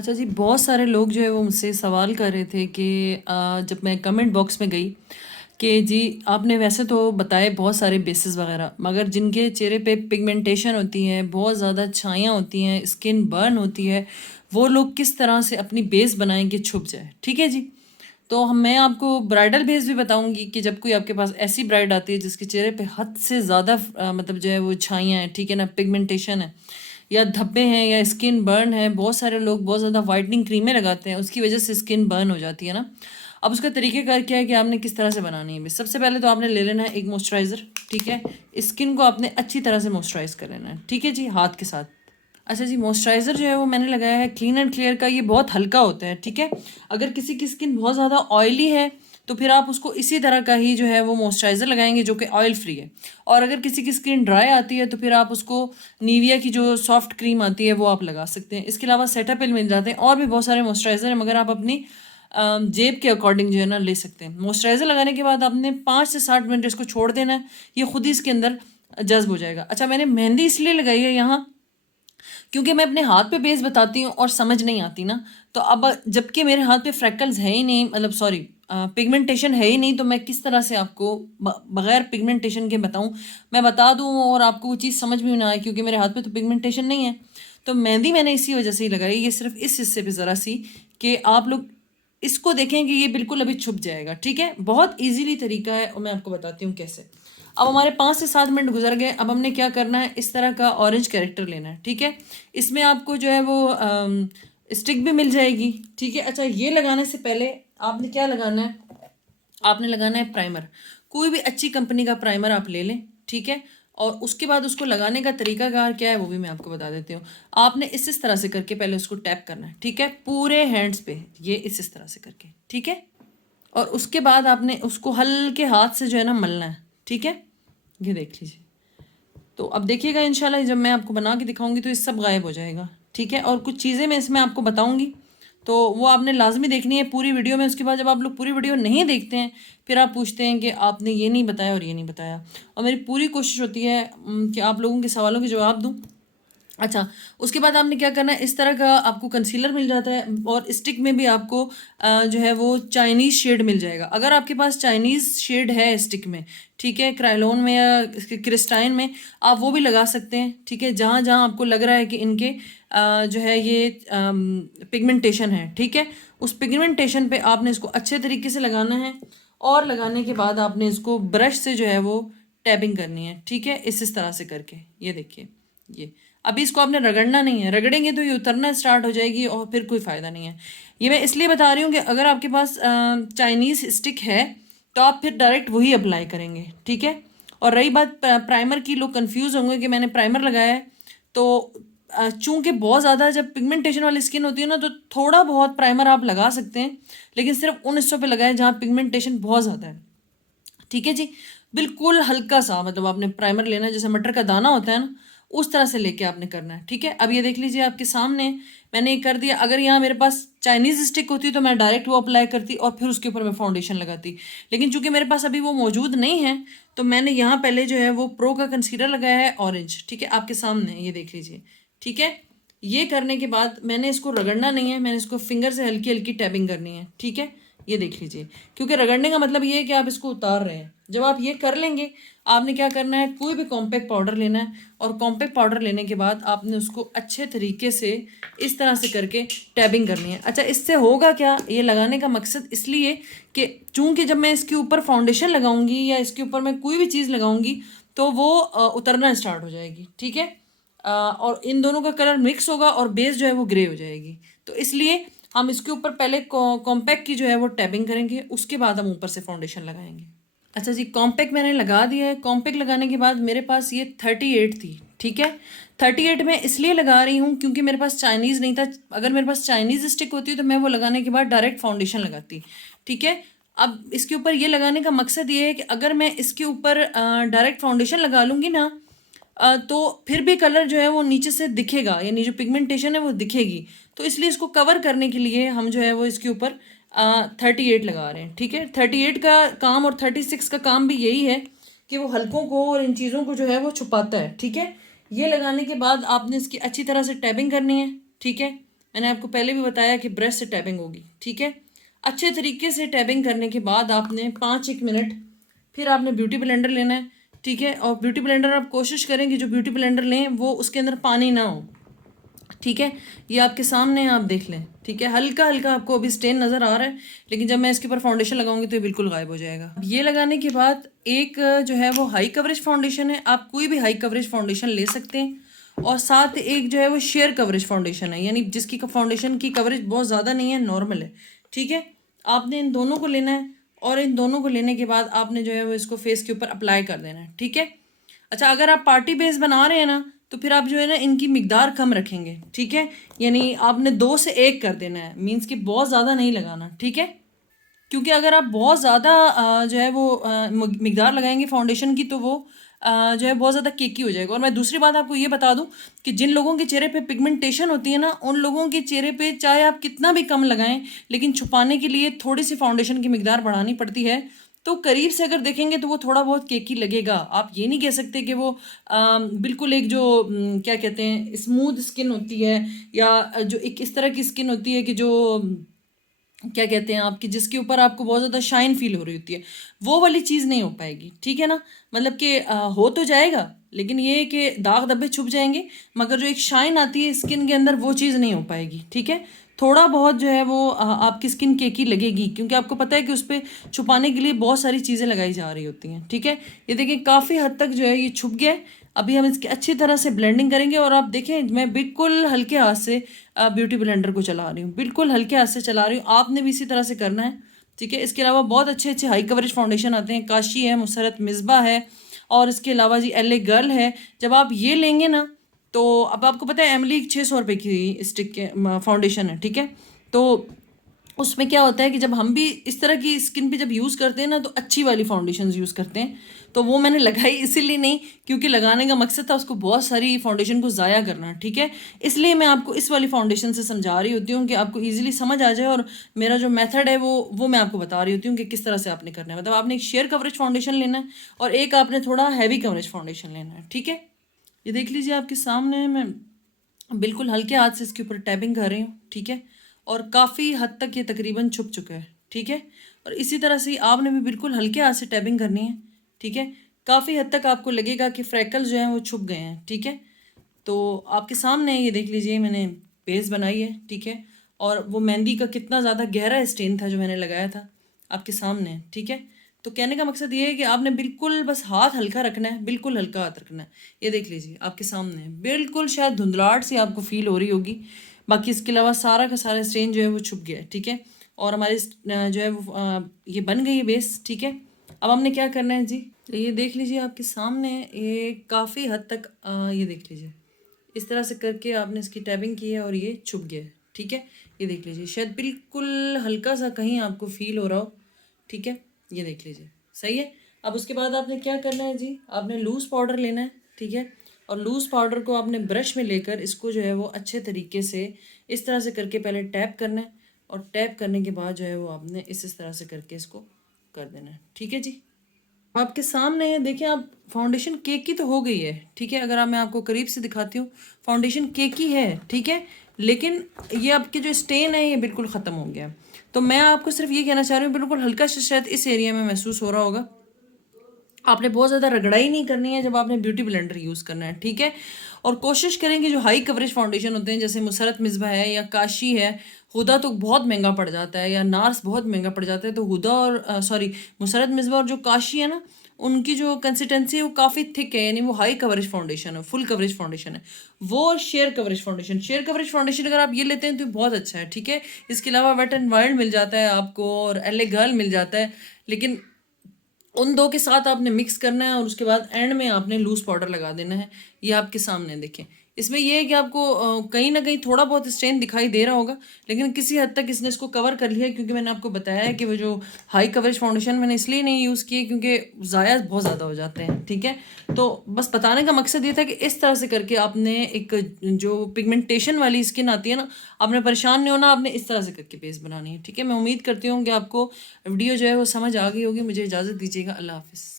अच्छा जी, बहुत सारे लोग जो है वो मुझसे सवाल कर रहे थे कि जब मैं कमेंट बॉक्स में गई कि जी आपने वैसे तो बताए बहुत सारे बेसिस वगैरह, मगर जिनके चेहरे पे पिगमेंटेशन होती है, बहुत ज़्यादा छाइयाँ होती हैं, स्किन बर्न होती है, वो लोग किस तरह से अपनी बेस बनाएं कि छुप जाए। ठीक है जी। तो मैं आपको ब्राइडल बेस भी बताऊंगी कि जब कोई आपके पास ऐसी ब्राइड आती है जिसके चेहरे पे हद से ज़्यादा मतलब जो है वो छाइयाँ हैं, ठीक है ना, पिगमेंटेशन है या धब्बे हैं या स्किन बर्न है। बहुत सारे लोग बहुत ज़्यादा वाइटनिंग क्रीमें लगाते हैं, उसकी वजह से स्किन बर्न हो जाती है ना। अब उसका तरीक़ेकार क्या है कि आपने किस तरह से बनानी है। सबसे पहले तो आपने ले लेना है एक मॉइस्चराइज़र। ठीक है, स्किन को आपने अच्छी तरह से मॉइस्चराइज़ कर लेना है। ठीक है जी, हाथ के साथ। अच्छा जी, मॉइस्चराइज़र जो है वो मैंने लगाया है क्लीन एंड क्लियर का। ये बहुत हल्का होता है। ठीक है, अगर किसी की स्किन बहुत ज़्यादा ऑयली है तो फिर आप उसको इसी तरह का ही जो है वो मॉइस्चराइज़र लगाएंगे जो कि ऑयल फ्री है। और अगर किसी की स्किन ड्राई आती है तो फिर आप उसको निविया की जो सॉफ्ट क्रीम आती है वो आप लगा सकते हैं। इसके अलावा सेटापिल मिल जाते हैं और भी बहुत सारे मॉइस्चराइज़र हैं, मगर आप अपनी जेब के अकॉर्डिंग जो है ना ले सकते हैं। मॉइस्चराइज़र लगाने के बाद आपने 5 से 7 मिनट इसको छोड़ देना है, ये खुद ही इसके अंदर जज्ब हो जाएगा। अच्छा, मैंने मेहंदी इसलिए लगाई है यहाँ क्योंकि मैं अपने हाथ पे बेस बताती हूँ और समझ नहीं आती ना। तो अब जबकि मेरे हाथ पे फ्रैकल्स है ही नहीं, मतलब सॉरी पिगमेंटेशन है ही नहीं, तो मैं किस तरह से आपको बगैर पिगमेंटेशन के बताऊँ, मैं बता दूँ और आपको वो चीज़ समझ में ना आए, क्योंकि मेरे हाथ पे तो पिगमेंटेशन नहीं है। तो मेहंदी मैंने इसी वजह से ही लगाई, ये सिर्फ इस हिस्से पे ज़रा सी कि आप लोग इसको देखें कि ये बिल्कुल अभी छुप जाएगा। ठीक है, बहुत ईजीली तरीका है और मैं आपको बताती हूँ कैसे। अब हमारे 5 से 7 मिनट गुजर गए। अब हमने क्या करना है, इस तरह का ऑरेंज कैरेक्टर लेना है। ठीक है, इसमें आपको जो है वो स्टिक भी मिल जाएगी। ठीक है, अच्छा ये लगाने से पहले आपने क्या लगाना है, आपने लगाना है प्राइमर। कोई भी अच्छी कंपनी का प्राइमर आप ले लें। ठीक है, और उसके बाद उसको लगाने का तरीकाकार क्या है वो भी मैं आपको बता देती हूँ। आपने इस तरह से करके पहले उसको टैप करना है। ठीक है, पूरे हैंड्स पे ये इस तरह से करके। ठीक है, और उसके बाद आपने उसको हल्के हाथ से जो है ना मलना है। ठीक है, ये देख लीजिए। तो अब देखिएगा इंशाल्लाह जब मैं आपको बना के दिखाऊंगी तो ये सब गायब हो जाएगा। ठीक है, और कुछ चीज़ें मैं इसमें आपको बताऊंगी तो वो आपने लाजमी देखनी है पूरी वीडियो में। उसके बाद जब आप लोग पूरी वीडियो नहीं देखते हैं फिर आप पूछते हैं कि आपने ये नहीं बताया और ये नहीं बताया, और मेरी पूरी कोशिश होती है कि आप लोगों के सवालों के जवाब दूँ। अच्छा, उसके बाद आपने क्या करना है, इस तरह का आपको कंसीलर मिल जाता है और स्टिक में भी आपको जो है वो चाइनीज़ शेड मिल जाएगा। अगर आपके पास चाइनीज़ शेड है स्टिक में, ठीक है, क्रायोलोन में या क्रिस्टाइन में, आप वो भी लगा सकते हैं। ठीक है, जहाँ जहाँ आपको लग रहा है कि इनके जो है ये पिगमेंटेशन है। ठीक है, उस पिगमेंटेशन पे आपने इसको अच्छे तरीके से लगाना है और लगाने के बाद आपने इसको ब्रश से जो है वो टैपिंग करनी है। ठीक है, इस तरह से करके ये देखिए। ये अभी इसको आपने रगड़ना नहीं है, रगड़ेंगे तो ये उतरना स्टार्ट हो जाएगी और फिर कोई फ़ायदा नहीं है। ये मैं इसलिए बता रही हूँ कि अगर आपके पास चाइनीज़ स्टिक है तो आप फिर डायरेक्ट वही अप्लाई करेंगे। ठीक है, और रही बात प्राइमर की, लोग कंफ्यूज होंगे कि मैंने प्राइमर लगाया है। तो चूंकि बहुत ज़्यादा जब पिगमेंटेशन वाली स्किन होती है ना तो थोड़ा बहुत प्राइमर आप लगा सकते हैं, लेकिन सिर्फ उन हिस्सों पे लगाएं जहाँ पिगमेंटेशन बहुत ज़्यादा है। ठीक है जी, बिल्कुल हल्का सा, मतलब आपने प्राइमर लेना है जैसे मटर का दाना होता है ना, उस तरह से लेके आपने करना है। ठीक है, अब ये देख लीजिए आपके सामने मैंने ये कर दिया। अगर यहाँ मेरे पास चाइनीज़ स्टिक होती तो मैं डायरेक्ट वो अप्लाई करती और फिर उसके ऊपर मैं फाउंडेशन लगाती, लेकिन चूंकि मेरे पास अभी वो मौजूद नहीं है तो मैंने यहाँ पहले जो है वो प्रो का कंसीलर लगाया है ऑरेंज। ठीक है, आपके सामने ये देख लीजिए। ठीक है, ये करने के बाद मैंने इसको रगड़ना नहीं है, मैंने इसको फिंगर से हल्की हल्की टैपिंग करनी है। ठीक है, ये देख लीजिए, क्योंकि रगड़ने का मतलब ये है कि आप इसको उतार रहे हैं। जब आप ये कर लेंगे आपने क्या करना है, कोई भी कॉम्पैक्ट पाउडर लेना है और कॉम्पैक्ट पाउडर लेने के बाद आपने उसको अच्छे तरीके से इस तरह से करके टैबिंग करनी है। अच्छा, इससे होगा क्या, ये लगाने का मकसद इसलिए कि चूंकि जब मैं इसके ऊपर फाउंडेशन लगाऊंगी या इसके ऊपर मैं कोई भी चीज़ लगाऊंगी तो वो उतरना स्टार्ट हो जाएगी। ठीक है, और इन दोनों का कलर मिक्स होगा और बेस जो है वो ग्रे हो जाएगी। तो इसलिए हम इसके ऊपर पहले कॉम्पैक्ट की जो है वो टैपिंग करेंगे, उसके बाद हम ऊपर से फाउंडेशन लगाएंगे। अच्छा जी, कॉम्पैक्ट मैंने लगा दिया है। कॉम्पैक्ट लगाने के बाद मेरे पास ये 38 थी। ठीक है, 38 मैं इसलिए लगा रही हूँ क्योंकि मेरे पास चाइनीज़ नहीं था। अगर मेरे पास चाइनीज़ स्टिक होती तो मैं वो लगाने के बाद डायरेक्ट फाउंडेशन लगाती। ठीक है, अब इसके ऊपर ये लगाने का मकसद ये है कि अगर मैं इसके ऊपर डायरेक्ट फाउंडेशन लगा लूँगी ना तो फिर भी कलर जो है वो नीचे से दिखेगा, यानी जो पिगमेंटेशन है वो दिखेगी। तो इसलिए इसको कवर करने के लिए हम जो है वो इसके ऊपर 38 लगा रहे हैं। ठीक है, 38 का काम और 36 का काम भी यही है कि वो हल्कों को और इन चीज़ों को जो है वो छुपाता है। ठीक है, ये लगाने के बाद आपने इसकी अच्छी तरह से टैपिंग करनी है। ठीक है, मैंने आपको पहले भी बताया कि ब्रश से टैपिंग होगी, ठीक है। अच्छे तरीके से टैपिंग करने के बाद आपने 5-1 मिनट फिर आपने ब्यूटी ब्लेंडर लेना है, ठीक है। और ब्यूटी ब्लेंडर आप कोशिश करें कि जो ब्यूटी ब्लेंडर लें वो उसके अंदर पानी ना हो, ठीक है। ये आपके सामने है, आप देख लें, ठीक है। हल्का हल्का आपको अभी स्टेन नज़र आ रहा है, लेकिन जब मैं इसके ऊपर फाउंडेशन लगाऊंगी तो ये बिल्कुल गायब हो जाएगा। अब ये लगाने के बाद एक जो है वो हाई कवरेज फाउंडेशन है, आप कोई भी हाई कवरेज फाउंडेशन ले सकते हैं। और साथ एक जो है वो शेयर कवरेज फाउंडेशन है, यानी जिसकी फाउंडेशन की कवरेज बहुत ज़्यादा नहीं है, नॉर्मल है, ठीक है। आपने इन दोनों को लेना है और इन दोनों को लेने के बाद आपने जो है वो इसको फेस के ऊपर अप्लाई कर देना है, ठीक है। अच्छा, अगर आप पार्टी बेस बना रहे हैं ना तो फिर आप जो है ना इनकी मिकदार कम रखेंगे, ठीक है। यानी आपने 2 से 1 कर देना है, मीन्स कि बहुत ज़्यादा नहीं लगाना, ठीक है। क्योंकि अगर आप बहुत ज़्यादा जो है वो मिकदार लगाएंगे फाउंडेशन की तो वो जो है बहुत ज़्यादा केकी हो जाएगा। और मैं दूसरी बात आपको ये बता दूं कि जिन लोगों के चेहरे पे पिगमेंटेशन होती है ना, उन लोगों के चेहरे पे चाहे आप कितना भी कम लगाएं, लेकिन छुपाने के लिए थोड़ी सी फाउंडेशन की मिकदार बढ़ानी पड़ती है। तो करीब से अगर देखेंगे तो वो थोड़ा बहुत केकी लगेगा। आप ये नहीं कह सकते कि वो बिल्कुल एक जो क्या कहते हैं स्मूथ स्किन होती है, या जो एक इस तरह की स्किन होती है कि जो क्या कहते हैं आपकी, जिसके ऊपर आपको बहुत ज़्यादा शाइन फील हो रही होती है, वो वाली चीज़ नहीं हो पाएगी, ठीक है ना। मतलब कि हो तो जाएगा, लेकिन ये है कि दाग धब्बे छुप जाएंगे, मगर जो एक शाइन आती है स्किन के अंदर वो चीज़ नहीं हो पाएगी, ठीक है। थोड़ा बहुत जो है वो आपकी स्किन केकी लगेगी, क्योंकि आपको पता है कि उस पर छुपाने के लिए बहुत सारी चीज़ें लगाई जा रही होती हैं, ठीक है। ये देखिए काफ़ी हद तक जो है ये छुप गया है। अभी हम इसकी अच्छी तरह से ब्लेंडिंग करेंगे, और आप देखें मैं बिल्कुल हल्के हाथ से ब्यूटी ब्लेंडर को चला रही हूँ, बिल्कुल हल्के हाथ से चला रही हूँ। आपने भी इसी तरह से करना है, ठीक है। इसके अलावा बहुत अच्छे अच्छे हाई कवरेज फाउंडेशन आते हैं, काशी है, मुसरत मिसबा है, और इसके अलावा जी एल ए गर्ल है। जब आप ये लेंगे ना तो अब आपको पता है एमली 600 रुपये की स्टिक के फाउंडेशन है, ठीक है। तो उसमें क्या होता है कि जब हम भी इस तरह की स्किन पे जब यूज़ करते हैं ना तो अच्छी वाली फाउंडेशन यूज़ करते हैं। तो वो मैंने लगाई इसीलिए नहीं, क्योंकि लगाने का मकसद था उसको बहुत सारी फाउंडेशन को ज़ाया करना, ठीक है। इसलिए मैं आपको इस वाली फाउंडेशन से समझा रही होती हूँ कि आपको ईजिली समझ आ जाए, और मेरा जो मेथड है वो मैं आपको बता रही होती हूँ कि किस तरह से आपने करना है। मतलब आपने एक शेयर कवरेज फाउंडेशन लेना है और एक आपने थोड़ा हैवी कवरेज फाउंडेशन लेना है, ठीक है। ये देख लीजिए आपके सामने मैं बिल्कुल हल्के हाथ से इसके ऊपर टैपिंग कर रही हूँ, ठीक है। और काफ़ी हद तक ये तकरीबन छुप चुका है, ठीक है। और इसी तरह से आपने भी बिल्कुल हल्के हाथ से टैपिंग करनी है, ठीक है। काफ़ी हद तक आपको लगेगा कि फ्रैकल्स जो हैं वो छुप गए हैं, ठीक है। तो आपके सामने ये देख लीजिए मैंने बेस बनाई है, ठीक है। और वो मेहंदी का कितना ज़्यादा गहरा स्टेन था जो मैंने लगाया था आपके सामने, ठीक है। तो कहने का मकसद ये है कि आपने बिल्कुल बस हाथ हल्का रखना है, बिल्कुल हल्का हाथ रखना है। ये देख लीजिए आपके सामने बिल्कुल शायद धुंधलाहट सी आपको फील हो रही होगी, बाकी इसके अलावा सारा का सारा स्टेन जो है वो छुप गया है, ठीक है। और हमारे जो है वो ये बन गई है बेस, ठीक है। अब हमने क्या करना है जी, तो ये देख लीजिए आपके सामने ये काफ़ी हद तक ये देख लीजिए इस तरह से करके आपने इसकी टैबिंग की है और ये छुप गया है, ठीक है। ये देख लीजिए शायद बिल्कुल हल्का सा कहीं आपको फील हो रहा हो, ठीक है। ये देख लीजिए सही है। अब उसके बाद आपने क्या करना है जी, आपने लूज़ पाउडर लेना है, ठीक है। और लूज़ पाउडर को आपने ब्रश में लेकर इसको जो है वो अच्छे तरीके से इस तरह से करके पहले टैप करना है, और टैप करने के बाद जो है वो आपने इस तरह से करके इसको कर देना है, ठीक है जी। आपके सामने है, देखिए आप फाउंडेशन केक की तो हो गई है, ठीक है। अगर मैं आपको करीब से दिखाती हूँ फाउंडेशन केक की है, ठीक है। लेकिन ये आपके जो स्टेन है ये बिल्कुल ख़त्म हो गया। तो मैं आपको सिर्फ ये कहना चाह रही हूँ, बिल्कुल हल्का सा शायद इस एरिया में महसूस हो रहा होगा, आपने बहुत ज़्यादा रगड़ाई नहीं करनी है जब आपने ब्यूटी ब्लेंडर यूज़ करना है, ठीक है। और कोशिश करेंगे जो हाई कवरेज फाउंडेशन होते हैं जैसे मुसरत मिसबा है या काशी है, हुदा तो बहुत महंगा पड़ जाता है, या नार्स बहुत महंगा पड़ जाता है, तो हुदा और सॉरी मुसरत मिसबा और जो काशी है ना, उनकी जो कंसिस्टेंसी है वो काफ़ी थिक है, यानी वो हाई कवरेज फाउंडेशन है, फुल कवरेज फाउंडेशन है वो। और शेयर कवरेज फाउंडेशन अगर आप ये लेते हैं तो बहुत अच्छा है, ठीक है। इसके अलावा वेट एंड वाइल्ड मिल जाता है आपको, और एल ए गर्ल मिल जाता है, लेकिन उन दो के साथ आपने मिक्स करना है, और उसके बाद एंड में आपने लूज़ पाउडर लगा देना है। ये आपके सामने देखें, इसमें यह है कि आपको कहीं ना कहीं थोड़ा बहुत स्ट्रेन दिखाई दे रहा होगा, लेकिन किसी हद तक इसने इसको कवर कर लिया, क्योंकि मैंने आपको बताया है कि वो जो हाई कवरेज फाउंडेशन मैंने इसलिए नहीं यूज़ किए क्योंकि ज़ाया बहुत ज़्यादा हो जाते हैं, ठीक है। तो बस बताने का मकसद ये था कि इस तरह से करके आपने एक जो पिगमेंटेशन वाली स्किन आती है ना, आपने परेशान नहीं होना, आपने इस तरह से करके बेस बनानी है, ठीक है। मैं उम्मीद करती हूँ कि आपको वीडियो जो है वो समझ आ गई होगी। मुझे इजाज़त दीजिएगा, अल्लाह हाफिज़।